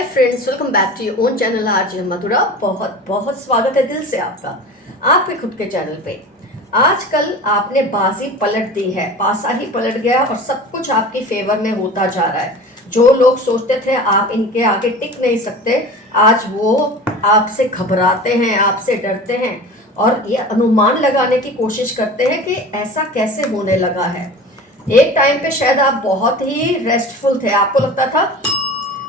Hi friends, welcome back to your own channel RJ Madhura. बहुत बहुत स्वागत है दिल से आपका आपके खुद के चैनल पे। आजकल आपने बाजी पलट दी है, पासा ही पलट गया और सब कुछ आपके फेवर में होता जा रहा है। जो लोग सोचते थे आप इनके आगे टिक नहीं सकते, आज वो आपसे घबराते हैं, आपसे डरते हैं और ये अनुमान लगाने की कोशिश करते हैं कि ऐसा कैसे होने लगा है। एक टाइम पे शायद आप बहुत ही रेस्टफुल थे, आपको लगता था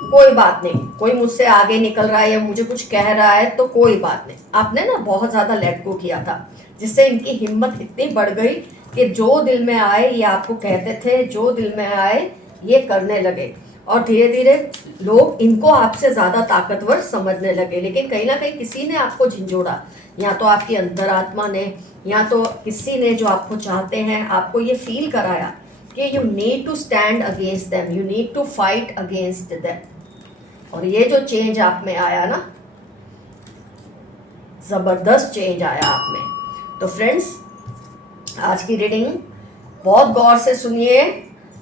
कोई बात नहीं, कोई मुझसे आगे निकल रहा है या मुझे कुछ कह रहा है तो कोई बात नहीं। आपने ना बहुत ज़्यादा लेट गो किया था, जिससे इनकी हिम्मत इतनी बढ़ गई कि जो दिल में आए ये आपको कहते थे, जो दिल में आए ये करने लगे और धीरे धीरे लोग इनको आपसे ज़्यादा ताकतवर समझने लगे। लेकिन कहीं ना कहीं किसी ने आपको झिंझोड़ा, या तो आपकी अंतरात्मा ने या तो किसी ने जो आपको चाहते हैं आपको ये फील कराया कि you need to stand against them, you need to fight against them. और ये जो चेंज आप में आया ना, ज़बरदस्त चेंज आया आप में। तो फ्रेंड्स, आज की रीडिंग बहुत गौर से सुनिए।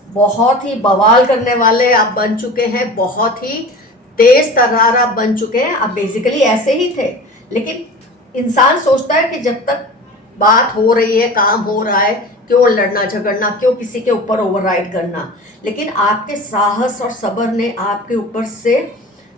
बहुत ही बवाल करने वाले आप बन चुके हैं, बहुत ही तेज तर्रार आप बन चुके हैं। आप बेसिकली ऐसे ही थे, लेकिन इंसान सोचता है कि जब तक बात हो रही है, काम हो रहा है, क्यों लड़ना झगड़ना, क्यों किसी के ऊपर ओवरराइड करना। लेकिन आपके साहस और सब्र ने आपके ऊपर से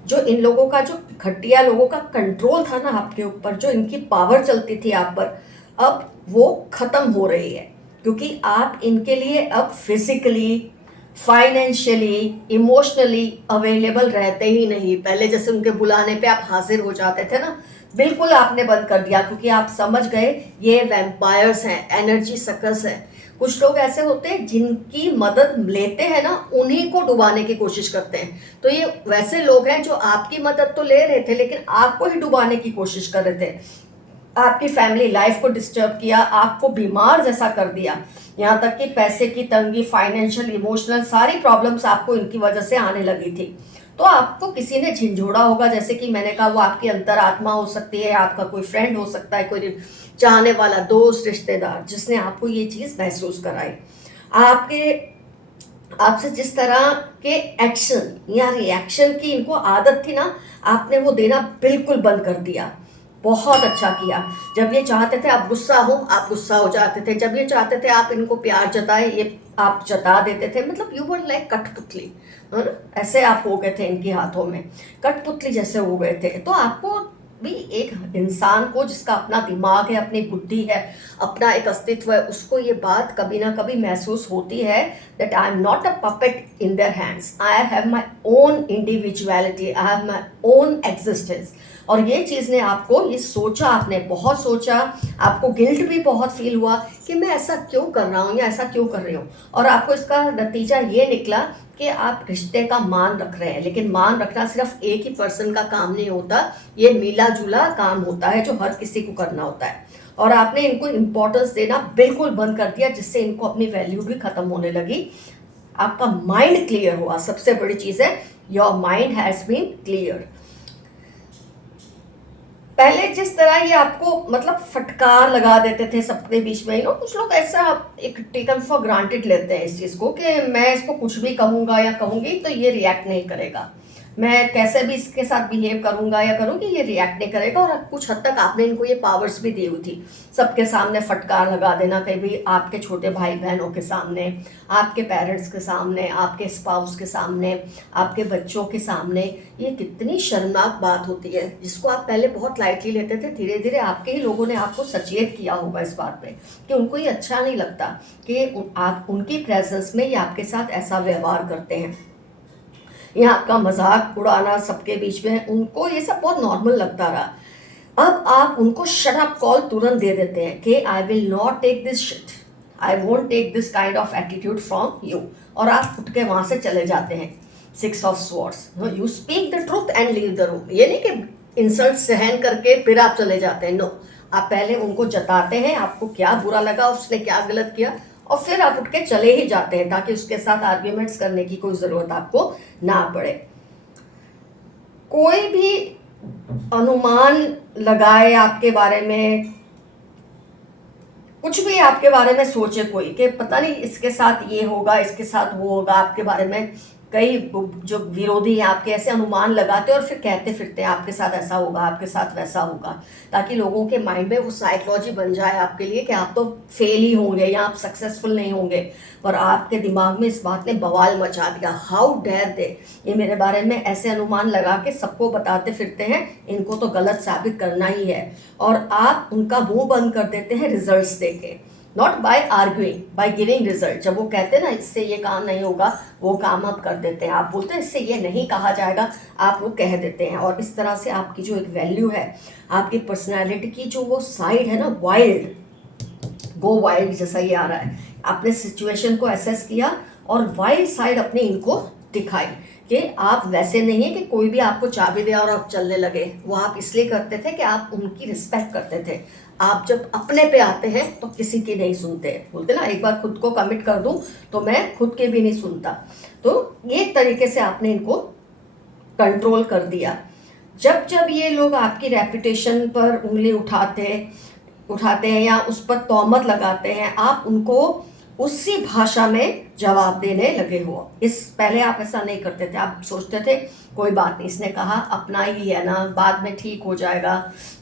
जो इन लोगों का, जो घटिया लोगों का कंट्रोल था ना आपके ऊपर, जो इनकी पावर चलती थी आप पर, अब वो खत्म हो रही है। क्योंकि आप इनके लिए अब फिजिकली, फाइनेंशियली, इमोशनली अवेलेबल रहते ही नहीं। पहले जैसे उनके बुलाने पे आप हाजिर हो जाते थे ना, बिल्कुल आपने बंद कर दिया, क्योंकि आप समझ गए ये वैम्पायर्स हैं, एनर्जी सकर्स हैं। कुछ लोग ऐसे होते हैं जिनकी मदद लेते हैं ना, उन्हीं को डुबाने की कोशिश करते हैं। तो ये वैसे लोग हैं जो आपकी मदद तो ले रहे थे लेकिन आपको ही डुबाने की कोशिश कर रहे थे। आपकी फैमिली लाइफ को डिस्टर्ब किया, आपको बीमार जैसा कर दिया, यहाँ तक कि पैसे की तंगी, फाइनेंशियल, इमोशनल सारी प्रॉब्लम्स आपको इनकी वजह से आने लगी थी। तो आपको किसी ने झिंझोड़ा होगा, जैसे कि मैंने कहा, वो आपकी अंतरात्मा हो सकती है, आपका कोई फ्रेंड हो सकता है, कोई चाहने वाला दोस्त, रिश्तेदार, जिसने आपको ये चीज़ महसूस कराई। आपके आपसे जिस तरह के एक्शन या रिएक्शन की इनको आदत थी ना, आपने वो देना बिल्कुल बंद कर दिया। बहुत अच्छा किया। जब ये चाहते थे आप गुस्सा हो, आप गुस्सा हो जाते थे। जब ये चाहते थे आप इनको प्यार जताए, ये आप जता देते थे। मतलब यू वर लाइक कठपुतली, है ना, ऐसे आप हो गए थे इनके हाथों में, कठपुतली जैसे हो गए थे। तो आपको भी, एक इंसान को जिसका अपना दिमाग है, अपनी बुद्धि है, अपना एक अस्तित्व है, उसको ये बात कभी ना कभी महसूस होती है that I am not a puppet in their hands, I have my own individuality, I have my own existence. और ये चीज़ ने आपको, ये सोचा, आपने बहुत सोचा, आपको गिल्ट भी बहुत फील हुआ कि मैं ऐसा क्यों कर रहा हूँ या ऐसा क्यों कर रही हूँ। और आपको इसका नतीजा ये निकला कि आप रिश्ते का मान रख रहे हैं। लेकिन मान रखना सिर्फ एक ही पर्सन का काम नहीं होता, ये मिला जुला काम होता है जो हर किसी को करना होता है। और आपने इनको इम्पोर्टेंस देना बिल्कुल बंद कर दिया, जिससे इनको अपनी वैल्यू भी खत्म होने लगी। आपका माइंड क्लियर हुआ, सबसे बड़ी चीज़ है, your mind has been clear. पहले जिस तरह ये आपको मतलब फटकार लगा देते थे सबके बीच में, कुछ लोग ऐसा एक टेकन फॉर ग्रांटेड लेते हैं इस चीज़ को कि मैं इसको कुछ भी कहूँगा या कहूँगी तो ये रिएक्ट नहीं करेगा, मैं कैसे भी इसके साथ बिहेव करूँगा या करूँगी ये रिएक्ट नहीं करेगा। और कुछ हद तक आपने इनको ये पावर्स भी दी हुई थी, सबके सामने फटकार लगा देना, कहीं भी आपके छोटे भाई बहनों के सामने, आपके पेरेंट्स के सामने, आपके स्पाउस के सामने, आपके बच्चों के सामने। ये कितनी शर्मनाक बात होती है, जिसको आप पहले बहुत लाइटली लेते थे। धीरे धीरे आपके ही लोगों ने आपको सचेत किया होगा इस बात पे कि उनको ये अच्छा नहीं लगता कि आप उनकी प्रेजेंस में ये आपके साथ ऐसा व्यवहार करते हैं, या आपका मजाक उड़ाना सबके बीच में, उनको ये सब बहुत नॉर्मल लगता रहा। अब आप उनको शट अप कॉल तुरंत दे देते हैं कि I will not take this shit, I won't take this kind of attitude from you. और आप उठ के वहाँ से चले जाते हैं। 6 of swords, you speak the truth and leave the room. ये नहीं कि इंसल्ट सहन करके फिर आप चले जाते हैं, नो, आप पहले उनको जताते हैं आपको क्या बुरा लगा, उसने क्या गलत किया, और फिर आप उठ के चले ही जाते हैं, ताकि उसके साथ आर्ग्यूमेंट्स करने की कोई ज़रूरत आपको ना पड़े। कोई भी अनुमान लगाए आपके बारे में, कुछ भी आपके बारे में सोचे कोई कि पता नहीं इसके साथ ये होगा, इसके साथ वो होगा, आपके बारे में कई जो विरोधी हैं आपके ऐसे अनुमान लगाते हैं और फिर कहते फिरते हैं आपके साथ ऐसा होगा, आपके साथ वैसा होगा, ताकि लोगों के माइंड में वो साइकोलॉजी बन जाए आपके लिए कि आप तो फेल ही होंगे या आप सक्सेसफुल नहीं होंगे। पर आपके दिमाग में इस बात ने बवाल मचा दिया। हाउ डेयर दे, ये मेरे बारे में ऐसे अनुमान लगा के सबको बताते फिरते हैं, इनको तो गलत साबित करना ही है। और आप उनका मुंह बंद कर देते हैं रिजल्ट्स देके, not by arguing, by giving result. जब वो कहते हैं ना इससे ये काम नहीं होगा, वो काम आप कर देते हैं। आप बोलते हैं इससे ये नहीं कहा जाएगा, आप वो कह देते हैं। और इस तरह से आपकी जो एक वैल्यू है, आपकी पर्सनैलिटी की जो वो साइड है ना, वाइल्ड, गो वाइल्ड जैसा ये आ रहा है, आपने सिचुएशन को एसेस किया और वाइल्ड साइड अपने इनको दिखाई कि आप वैसे नहीं है कि कोई भी आपको चाबी दिया और आप चलने लगे। वो आप इसलिए करते थे कि आप उनकी रिस्पेक्ट करते थे। आप जब अपने पे आते हैं तो किसी की नहीं सुनते, बोलते ना एक बार खुद को कमिट कर दूं तो मैं खुद के भी नहीं सुनता। तो ये तरीके से आपने इनको कंट्रोल कर दिया। जब जब ये लोग आपकी रेपुटेशन पर उंगली उठाते हैं या उस पर तोहमत लगाते हैं, आप उनको उसी भाषा में जवाब देने लगे हो। इस पहले आप ऐसा नहीं करते थे, आप सोचते थे कोई बात नहीं, इसने कहा अपना ही है ना, बाद में ठीक हो जाएगा,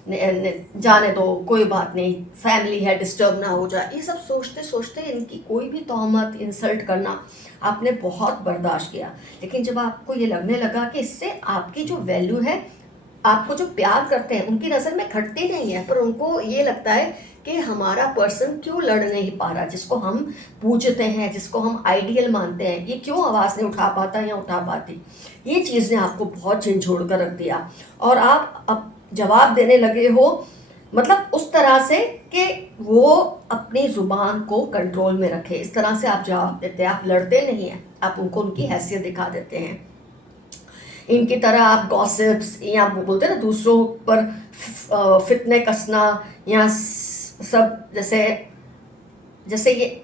जाने दो, कोई बात नहीं, फैमिली है, डिस्टर्ब ना हो जाए। ये सब सोचते सोचते इनकी कोई भी तोहमत, इंसल्ट करना आपने बहुत बर्दाश्त किया। लेकिन जब आपको ये लगने लगा कि इससे आपकी जो वैल्यू है, आपको जो प्यार करते हैं उनकी नज़र में घटती नहीं है, पर उनको ये लगता है कि हमारा पर्सन क्यों लड़ नहीं पा रहा, जिसको हम पूजते हैं, जिसको हम आइडियल मानते हैं, ये क्यों आवाज़ नहीं उठा पाता या उठा पाती। ये चीज़ ने आपको बहुत झिझोड़ कर रख दिया और आप अब जवाब देने लगे हो, मतलब उस तरह से कि वो अपनी ज़ुबान को कंट्रोल में रखे। इस तरह से आप जवाब देते हैं, आप लड़ते नहीं हैं, आप उनको उनकी हैसियत दिखा देते हैं। इनकी तरह आप गॉसिप्स या बोलते हैं ना दूसरों पर फितने कसना या सब जैसे ये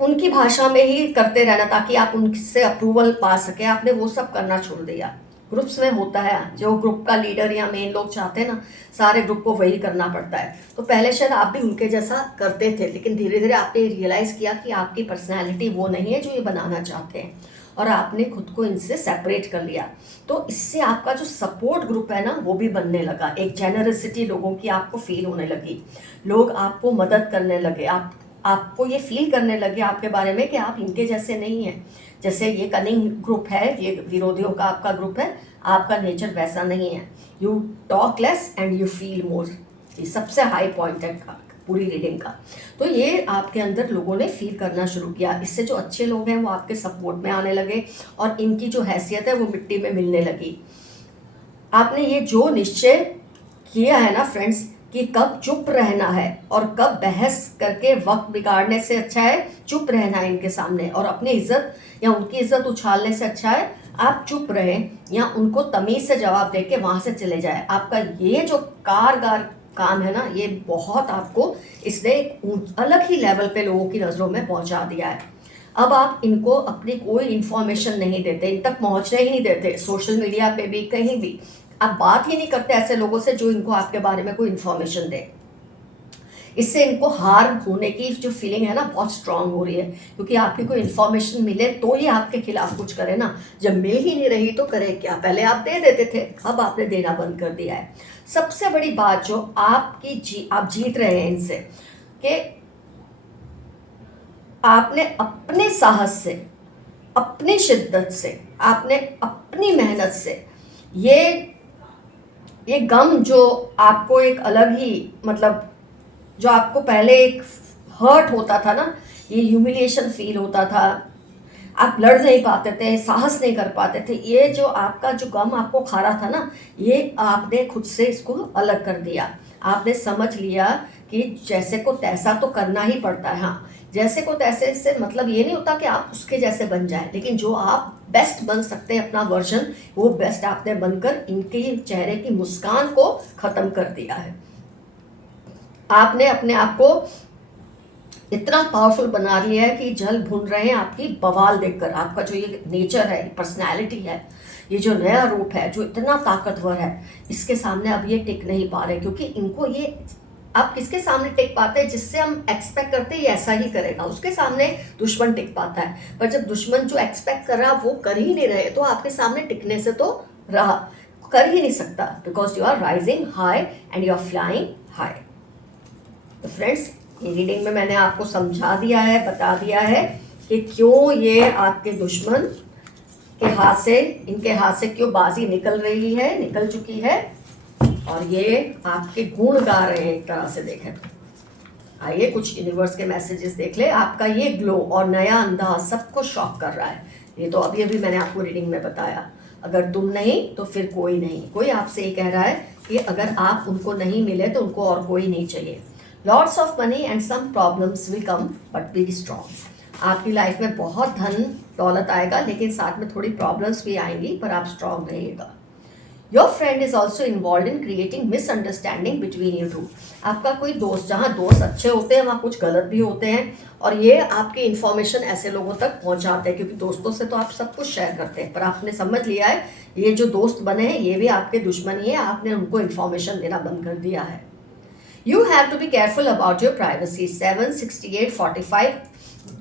उनकी भाषा में ही करते रहना ताकि आप उनसे अप्रूवल पा सके, आपने वो सब करना छोड़ दिया। ग्रुप्स में होता है, जो ग्रुप का लीडर या मेन लोग चाहते हैं ना, सारे ग्रुप को वही करना पड़ता है। तो पहले शायद आप भी उनके जैसा करते थे, लेकिन धीरे धीरे आपने रियलाइज़ किया कि आपकी पर्सनैलिटी वो नहीं है जो ये बनाना चाहते हैं और आपने खुद को इनसे सेपरेट कर लिया। तो इससे आपका जो सपोर्ट ग्रुप है ना, वो भी बनने लगा। एक जेनरसिटी लोगों की आपको फील होने लगी, लोग आपको मदद करने लगे, आपको ये फील करने लगे आपके बारे में कि आप इनके जैसे नहीं हैं। जैसे ये कनिंग ग्रुप है, ये विरोधियों का आपका ग्रुप है, आपका नेचर वैसा नहीं है। You talk less and you feel more, ये सबसे हाई पॉइंट है पूरी रीडिंग का। तो ये आपके अंदर लोगों ने फील करना शुरू किया। इससे जो अच्छे लोग हैं वो आपके सपोर्ट में आने लगे और इनकी जो हैसियत है वो मिट्टी में मिलने लगी। आपने ये जो निश्चय किया है ना फ्रेंड्स कि कब चुप रहना है और कब बहस करके वक्त बिगाड़ने से अच्छा है चुप रहना है इनके सामने, और अपनी इज्जत या उनकी इज्जत उछालने से अच्छा है आप चुप रहें या उनको तमीज़ से जवाब दे के वहाँ से चले जाए। आपका ये जो कारगर काम है ना, ये बहुत आपको इसने एक अलग ही लेवल पे लोगों की नज़रों में पहुँचा दिया है। अब आप इनको अपनी कोई इन्फॉर्मेशन नहीं देते, इन तक पहुँचने ही नहीं देते, सोशल मीडिया पे भी कहीं भी आप बात ही नहीं करते ऐसे लोगों से जो इनको आपके बारे में कोई इन्फॉर्मेशन दे। इससे इनको हार होने की जो फीलिंग है ना बहुत स्ट्रांग हो रही है, क्योंकि आपकी कोई इन्फॉर्मेशन मिले तो ही आपके खिलाफ कुछ करे ना, जब मिल ही नहीं रही तो करे क्या। पहले आप दे देते थे, अब आपने देना बंद कर दिया है। सबसे बड़ी बात जो आप जीत रहे हैं इनसे कि आपने अपने साहस से, अपनी शिद्दत से, आपने अपनी मेहनत से ये गम जो आपको एक अलग ही मतलब जो आपको पहले एक हर्ट होता था ना, ये ह्यूमिलिएशन फील होता था, आप लड़ नहीं पाते थे, साहस नहीं कर पाते थे, ये जो आपका जो गम आपको खा रहा था ना, ये आपने खुद से इसको अलग कर दिया। आपने समझ लिया कि जैसे को तैसा तो करना ही पड़ता है। हाँ, जैसे को तैसे से मतलब ये नहीं होता कि आप उसके जैसे बन जाए, लेकिन जो आप बेस्ट बन सकते हैं अपना वर्जन, वो बेस्ट आपने बनकर इनके चेहरे की मुस्कान को ख़त्म कर दिया है। आपने अपने आप को इतना पावरफुल बना लिया है कि जल भुन रहे हैं आपकी बवाल देखकर। आपका जो ये नेचर है, पर्सनैलिटी है, ये जो नया रूप है जो इतना ताकतवर है, इसके सामने अब ये टिक नहीं पा रहे, क्योंकि इनको ये आप किसके सामने टिक पाते हैं? जिससे हम एक्सपेक्ट करते हैं ये ऐसा ही करेगा, उसके सामने दुश्मन टिक पाता है। पर जब दुश्मन जो एक्सपेक्ट कर रहा वो कर ही नहीं रहे, तो आपके सामने टिकने से तो रहा कर ही नहीं सकता, because you are rising high and you are flying high. तो फ्रेंड्स, ये रीडिंग में मैंने आपको समझा दिया है, बता दिया है कि क्यों ये आपके दुश्मन के हाथ से, इनके हाथ से क्यों बाजी निकल रही है, निकल चुकी है, और ये आपके गुण गा रहे हैं एक तरह से देखें तो। आइए कुछ यूनिवर्स के मैसेजेस देख ले। आपका ये ग्लो और नया अंदाज सबको शॉक कर रहा है। ये तो अभी अभी मैंने आपको रीडिंग में बताया। अगर तुम नहीं तो फिर कोई नहीं। कोई आपसे ये कह रहा है कि अगर आप उनको नहीं मिले तो उनको और कोई नहीं चाहिए। Lots of money and some problems will come but be strong. आपकी लाइफ में बहुत धन दौलत आएगा, लेकिन साथ में थोड़ी प्रॉब्लम्स भी आएंगी, पर आप स्ट्रॉन्ग रहिएगा। Your friend is also involve in creating misunderstanding between you two. आपका कोई दोस्त, जहाँ दोस्त अच्छे होते हैं वहाँ कुछ गलत भी होते हैं, और ये आपकी इन्फॉर्मेशन ऐसे लोगों तक पहुँचाते हैं, क्योंकि दोस्तों से तो आप सब कुछ शेयर करते हैं, पर आपने समझ लिया है ये जो दोस्त बने हैं ये भी आपके दुश्मन ही है। आपने उनको इन्फॉर्मेशन देना बंद कर दिया है। You have to be careful about your privacy. 7, 68, 45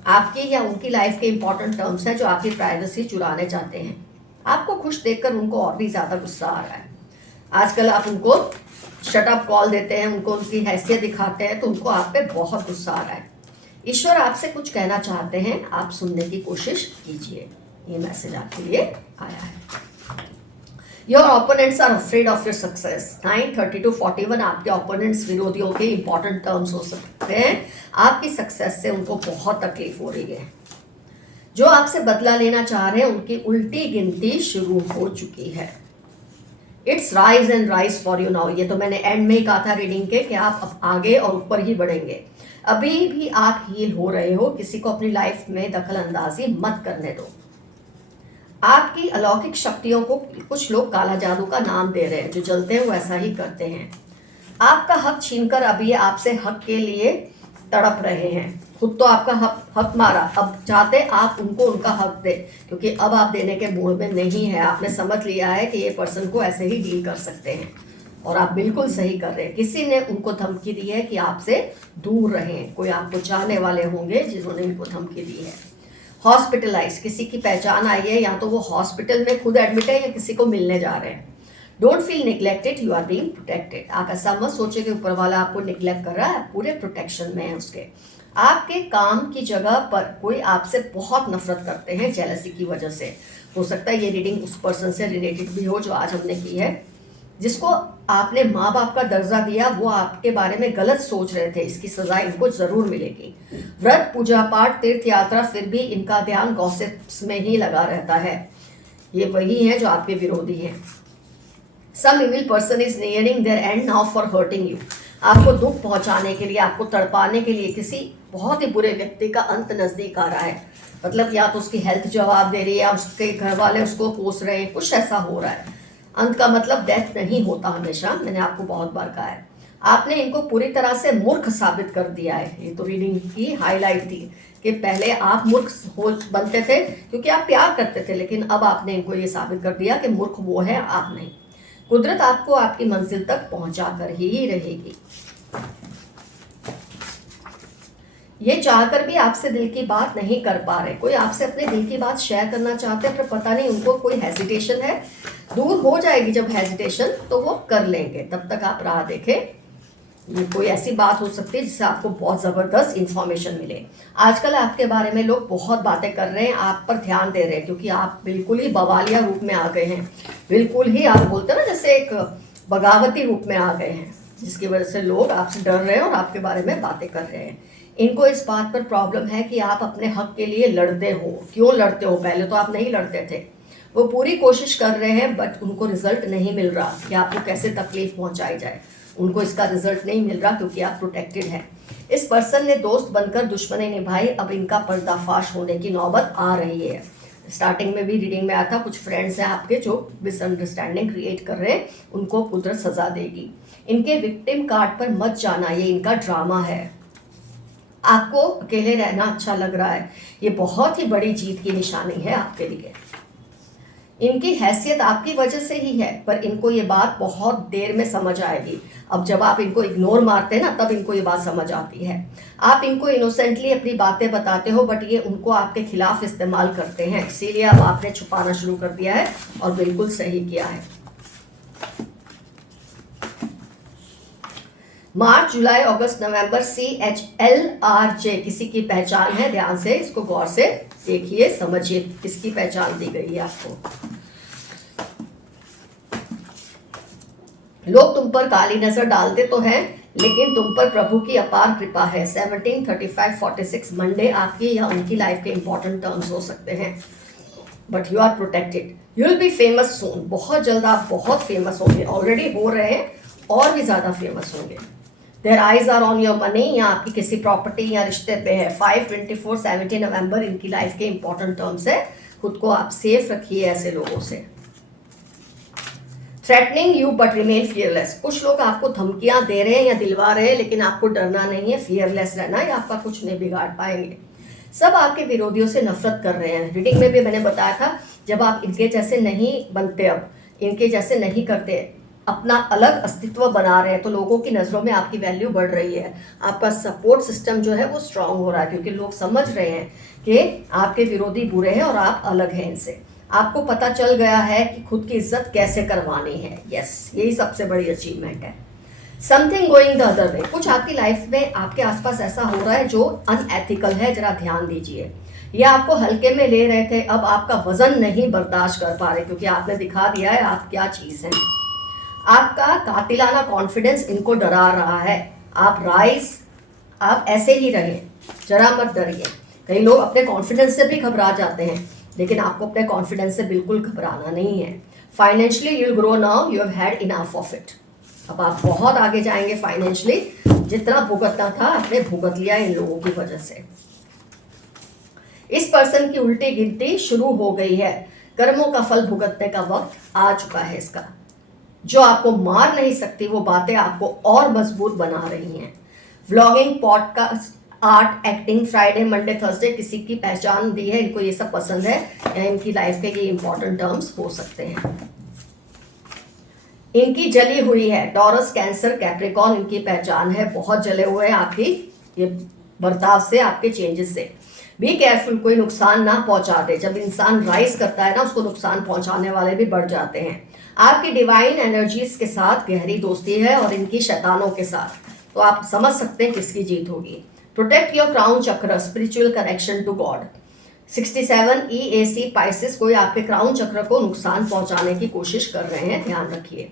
आपकी या उनकी लाइफ के इंपॉर्टेंट टर्म्स हैं जो आपकी प्राइवेसी चुराने चाहते हैं। आपको खुश देखकर उनको और भी ज़्यादा गुस्सा आ रहा है। आजकल आप उनको शट अप कॉल देते हैं, उनको उनकी हैसियत दिखाते हैं, तो उनको आप पे बहुत गुस्सा आ रहा है। ईश्वर आपसे कुछ कहना चाहते हैं, आप सुनने की कोशिश कीजिए। ये मैसेज आपके लिए आया है। Your opponents are afraid of your success. 9, 32, 41 आपके ओपोनेंट्स, विरोधियों के इंपॉर्टेंट टर्म्स हो सकते हैं। आपकी सक्सेस से उनको बहुत तकलीफ हो रही है। जो आपसे बदला लेना चाह रहे हैं उनकी उल्टी गिनती शुरू हो चुकी है। It's rise and rise for you now. ये तो मैंने एंड में ही कहा था रीडिंग के कि आप अब आगे और ऊपर ही बढ़ेंगे। अभी भी आप हील हो रहे हो। किसी को अपनी लाइफ में दखल अंदाजी मत करने दो। आपकी अलौकिक शक्तियों को कुछ लोग काला जादू का नाम दे रहे हैं। जो जलते हैं वो ऐसा ही करते हैं। आपका हक छीनकर अभी आपसे हक के लिए तड़प रहे हैं। खुद तो आपका हक मारा, अब चाहते आप उनको उनका हक दे, क्योंकि अब आप देने के मूड में नहीं है। आपने समझ लिया है कि ये पर्सन को ऐसे ही डील कर सकते हैं, और आप बिल्कुल सही कर रहे हैं। किसी ने उनको धमकी दी है कि आपसे दूर रहें। कोई आपको चाहने वाले होंगे जिन्होंने इनको धमकी दी है। हॉस्पिटलाइज, किसी की पहचान आई है, या तो वो हॉस्पिटल में खुद एडमिट है या किसी को मिलने जा रहे हैं। Don't feel neglected, you are being protected. आप ऐसा मत सोचे कि ऊपर वाला आपको निग्लेक्ट कर रहा है, पूरे प्रोटेक्शन में है उसके। आपके काम की जगह पर कोई आपसे बहुत नफरत करते हैं जेलसी की वजह से। हो सकता है ये रीडिंग उस पर्सन से रिलेटेड भी हो जो आज हमने की है। जिसको आपने माँ बाप का दर्जा दिया वो आपके बारे में गलत सोच रहे थे। इसकी सजा इनको जरूर मिलेगी। व्रत, पूजा पाठ, तीर्थ यात्रा, फिर भी इनका ध्यान गॉसिप्स में ही लगा रहता है। ये वही है जो आपके विरोधी हैं। Some evil person is nearing their end now for hurting you. आपको दुख पहुंचाने के लिए, आपको तड़पाने के लिए किसी बहुत ही बुरे व्यक्ति का अंत नजदीक आ रहा है। मतलब या तो उसकी हेल्थ जवाब दे रही है या उसके घर वाले उसको कोस रहे हैं, कुछ ऐसा हो रहा है। अंत का मतलब डेथ नहीं होता हमेशा, मैंने आपको बहुत बार कहा है। आपने इनको पूरी तरह से मूर्ख साबित कर दिया है। ये तो रीडिंग की हाईलाइट थी कि पहले आप मूर्ख हो बनते थे क्योंकि आप प्यार करते थे, लेकिन अब आपने इनको ये साबित कर दिया कि मूर्ख वो है, आप नहीं। कुदरत आपको आपकी मंजिल तक पहुंचा कर ही रहेगी। ये चाहकर भी आपसे दिल की बात नहीं कर पा रहे। कोई आपसे अपने दिल की बात शेयर करना चाहते हैं, पर पता नहीं उनको कोई हेजिटेशन है। दूर हो जाएगी जब हेजिटेशन, तो वो कर लेंगे। तब तक आप राह देखें। ये कोई ऐसी बात हो सकती है जिससे आपको बहुत ज़बरदस्त इंफॉर्मेशन मिले। आजकल आपके बारे में लोग बहुत बातें कर रहे हैं, आप पर ध्यान दे रहे हैं, क्योंकि आप बिल्कुल ही बवालिया रूप में आ गए हैं। बिल्कुल ही आप बोलते हैं ना जैसे एक बगावती रूप में आ गए हैं, जिसकी वजह से लोग आपसे डर रहे हैं और आपके बारे में बातें कर रहे हैं। इनको इस बात पर प्रॉब्लम है कि आप अपने हक के लिए लड़ते हो। क्यों लड़ते हो? पहले तो आप नहीं लड़ते थे। वो पूरी कोशिश कर रहे हैं बट उनको रिजल्ट नहीं मिल रहा कि आपको कैसे तकलीफ पहुंचाई जाए। उनको इसका रिजल्ट नहीं मिल रहा क्योंकि आप प्रोटेक्टेड हैं। इस पर्सन ने दोस्त बनकर दुश्मनी निभाई, अब इनका पर्दाफाश होने की नौबत आ रही है। स्टार्टिंग में भी रीडिंग में आया था, कुछ फ्रेंड्स हैं आपके जो मिसअंडरस्टैंडिंग क्रिएट कर रहे हैं, उनको कुदरत सजा देगी। इनके विक्टिम कार्ड पर मत जाना, ये इनका ड्रामा है। आपको अकेले रहना अच्छा लग रहा है, ये बहुत ही बड़ी जीत की निशानी है आपके लिए। इनकी हैसियत आपकी वजह से ही है, पर इनको ये बात बहुत देर में समझ आएगी। अब जब आप इनको इग्नोर मारते हैं ना, तब इनको ये बात समझ आती है। आप इनको इनोसेंटली अपनी बातें बताते हो, बट ये उनको आपके खिलाफ इस्तेमाल करते हैं, इसीलिए अब आपने छुपाना शुरू कर दिया है और बिल्कुल सही किया है। मार्च, जुलाई, अगस्त, नवंबर, CHLRJ किसी की पहचान है? ध्यान से इसको गौर से देखिए, समझिए किसकी पहचान दी गई है आपको। लोग तुम पर काली नजर डालते तो हैं, लेकिन तुम पर प्रभु की अपार कृपा है। 17, 35, 46 मंडे आपकी या उनकी लाइफ के इंपॉर्टेंट टर्म्स हो सकते हैं, but you are protected. You will be famous soon. बहुत जल्द आप बहुत फेमस होंगे, ऑलरेडी हो रहे हैं और भी ज्यादा फेमस होंगे। Their eyes are on your money, या आपकी किसी प्रॉपर्टी या रिश्ते पे है। 5, 24, 17 नवंबर इनकी लाइफ के इंपॉर्टेंट टर्म्स है। खुद को आप सेफ रखिए ऐसे लोगों से। Threatening you but remain fearless. कुछ लोग आपको धमकियां दे रहे हैं या दिलवा रहे हैं, लेकिन आपको डरना नहीं है, फियरलेस रहना है, आपका कुछ नहीं बिगाड़ पाएंगे। सब आपके विरोधियों से नफरत कर रहे हैं। रीडिंग में भी मैंने बताया था, जब आप इनके जैसे नहीं बनते, अब इनके जैसे नहीं करते, अपना अलग अस्तित्व बना रहे हैं, तो लोगों की नज़रों में आपकी वैल्यू बढ़ रही है। आपका सपोर्ट सिस्टम जो है वो स्ट्रांग हो रहा है, क्योंकि लोग समझ रहे हैं कि आपके विरोधी बुरे हैं और आप अलग हैं इनसे। आपको पता चल गया है कि खुद की इज्जत कैसे करवानी है। यस, यही सबसे बड़ी अचीवमेंट है। Something going the other way. कुछ आपकी लाइफ में आपके आसपास ऐसा हो रहा है जो अनएथिकल है, जरा ध्यान दीजिए। ये आपको हल्के में ले रहे थे, अब आपका वजन नहीं बर्दाश्त कर पा रहे, क्योंकि आपने दिखा दिया है आप क्या चीज़ हैं। आपका कातिलाना कॉन्फिडेंस इनको डरा रहा है। आप ऐसे ही रहें, जरा मत डरिए। कई लोग अपने कॉन्फिडेंस से भी घबरा जाते हैं, लेकिन आपको अपने कॉन्फिडेंस से बिल्कुल घबराना नहीं है। Financially you will grow now, you have had enough of it. अब आप बहुत आगे जाएंगे फाइनेंशियली। जितना भुगतना था आपने भुगत लिया इन लोगों की वजह से। इस पर्सन की उल्टी गिनती शुरू हो गई है। कर्मों का फल भुगतने का वक्त आ चुका है इसका। जो आपको मार नहीं सकती वो बातें आपको और मजबूत बना रही हैं। Vlogging, podcast, art, acting, Friday, Monday, Thursday किसी की पहचान दी है, इनको ये सब पसंद है, या इनकी लाइफ के ये इंपॉर्टेंट टर्म्स हो सकते हैं। इनकी जली हुई है। टॉरस, कैंसर, कैप्रिकॉर्न इनकी पहचान है। बहुत जले हुए हैं आपकी ये बर्ताव से, आपके चेंजेस से। बी केयरफुल, कोई नुकसान ना पहुंचा दे। जब इंसान राइज करता है ना, उसको नुकसान पहुंचाने वाले भी बढ़ जाते हैं। आपकी डिवाइन एनर्जीज के साथ गहरी दोस्ती है और इनकी शैतानों के साथ, तो आप समझ सकते हैं किसकी जीत होगी। Protect your crown chakra, spiritual connection to God. 67 EAC Pisces, कोई आपके क्राउन चक्र को नुकसान पहुंचाने की कोशिश कर रहे हैं, ध्यान रखिए।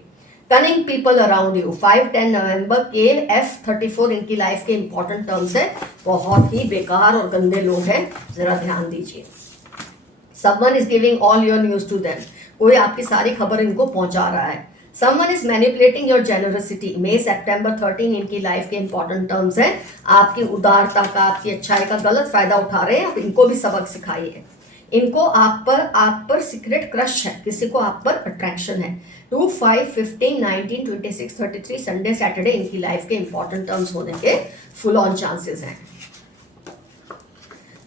Cunning people around you. 5, 10 November, KF34 इनकी लाइफ के इंपॉर्टेंट टर्म्स है। बहुत ही बेकार और गंदे लोग हैं, जरा ध्यान दीजिए। Someone is giving all your news to them, कोई आपकी सारी खबर इनको पहुंचा रहा है। Someone is manipulating your generosity. May, September 13 इनकी लाइफ के इंपॉर्टेंट टर्म्स हैं। आपकी उदारता का, आपकी अच्छाई का गलत फायदा उठा रहे हैं, आप इनको भी सबक सिखाइए। इनको आप पर सीक्रेट क्रश है, किसी को आप पर अट्रैक्शन है। 2, 5, 15, 19, 26, 33 संडे सैटरडे इनकी लाइफ के इंपॉर्टेंट टर्म्स होने के फुल ऑन चांसेस हैं।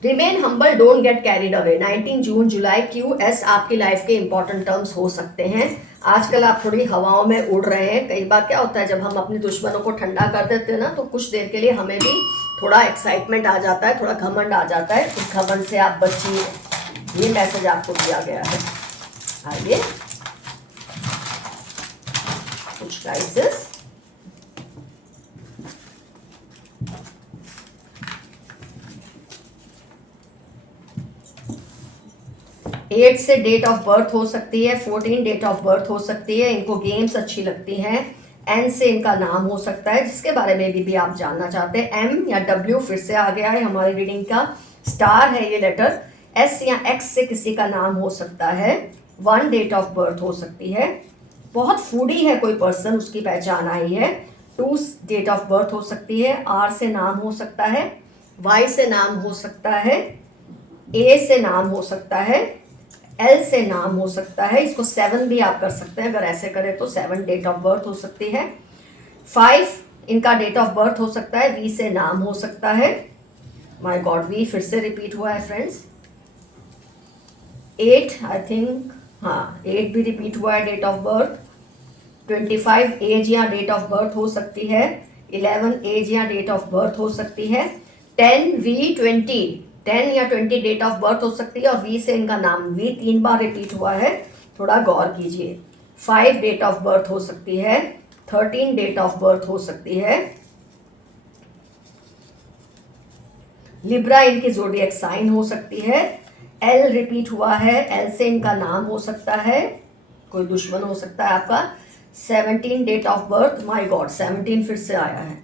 Remain humble, don't get carried away. 19 June, July, QS आपकी लाइफ के इंपॉर्टेंट टर्म्स हो सकते हैं। आजकल आप थोड़ी हवाओं में उड़ रहे हैं। कई बार क्या होता है, जब हम अपने दुश्मनों को ठंडा कर देते हैं ना, तो कुछ देर के लिए हमें भी थोड़ा एक्साइटमेंट आ जाता है, थोड़ा घमंड आ जाता है। उस घमंड से आप बचिए, ये मैसेज आपको दिया गया है। आइए कुछ गाइसेस। एट से डेट ऑफ बर्थ हो सकती है, 14 डेट ऑफ बर्थ हो सकती है। इनको गेम्स अच्छी लगती हैं। एन से इनका नाम हो सकता है, जिसके बारे में भी आप जानना चाहते हैं। एम या W फिर से आ गया है हमारी रीडिंग का। स्टार है ये लेटर। S या X से किसी का नाम हो सकता है। 1 डेट ऑफ बर्थ हो सकती है। बहुत फूडी है कोई पर्सन, उसकी पहचान आई है। 2 डेट ऑफ बर्थ हो सकती है। R से नाम हो सकता है। Y से नाम हो सकता है। A से नाम हो सकता है। L से नाम हो सकता है। इसको 7 भी आप कर सकते हैं, अगर ऐसे करें तो 7 डेट ऑफ बर्थ हो सकती है। 5 इनका डेट ऑफ बर्थ हो सकता है। V से नाम हो सकता है। माय गॉड, V फिर से रिपीट हुआ है फ्रेंड्स। 8 आई थिंक, हाँ 8 भी रिपीट हुआ है डेट ऑफ बर्थ, 25 एज या डेट ऑफ बर्थ हो सकती है, 11 एज या डेट ऑफ बर्थ हो सकती है, 10 वी 20 10 या 20 डेट ऑफ बर्थ हो सकती है, और वी से इनका नाम, वी 3 बार रिपीट हुआ है, थोड़ा गौर कीजिए। 5 डेट ऑफ बर्थ हो सकती है, 13 डेट ऑफ बर्थ हो सकती है। लिब्रा इनकी जोडिएक साइन हो सकती है। एल रिपीट हुआ है, एल से इनका नाम हो सकता है, कोई दुश्मन हो सकता है आपका। 17 date of birth, my God 17 फिर से आया है,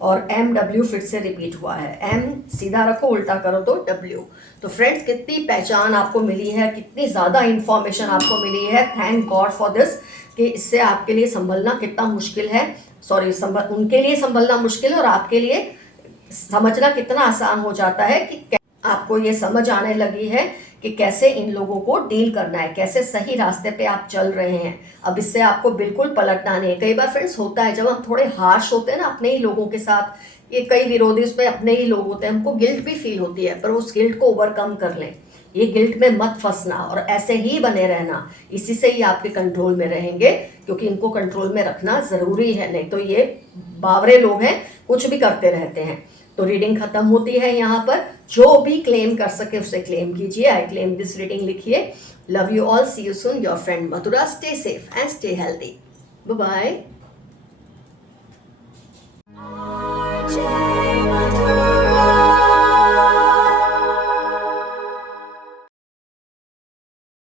और एम डब्ल्यू फिर से रिपीट हुआ है। एम सीधा रखो, उल्टा करो तो डब्ल्यू। तो फ्रेंड्स कितनी पहचान आपको मिली है, कितनी ज़्यादा इंफॉर्मेशन आपको मिली है, थैंक गॉड फॉर दिस, कि इससे आपके लिए संभलना कितना मुश्किल है, सॉरी उनके लिए संभलना मुश्किल है और आपके लिए समझना कितना आसान हो जाता है, कि आपको ये समझ आने लगी है कि कैसे इन लोगों को डील करना है, कैसे सही रास्ते पे आप चल रहे हैं। अब इससे आपको बिल्कुल पलटना नहीं है। कई बार फ्रेंड्स होता है जब हम थोड़े हार्श होते हैं ना अपने ही लोगों के साथ, ये कई विरोधी उसमें अपने ही लोग होते हैं, हमको गिल्ट भी फील होती है, पर उस गिल्ट को ओवरकम कर लें। ये गिल्ट में मत फंसना और ऐसे ही बने रहना, इसी से ही आपके कंट्रोल में रहेंगे, क्योंकि इनको कंट्रोल में रखना ज़रूरी है, नहीं तो ये बावरे लोग हैं, कुछ भी करते रहते हैं। तो रीडिंग खत्म होती है यहाँ पर, जो भी क्लेम कर सके उसे क्लेम कीजिए। आई क्लेम दिस रीडिंग लिखिए। Love you all, see you soon, your friend Madhura. Stay safe and stay healthy. Bye bye.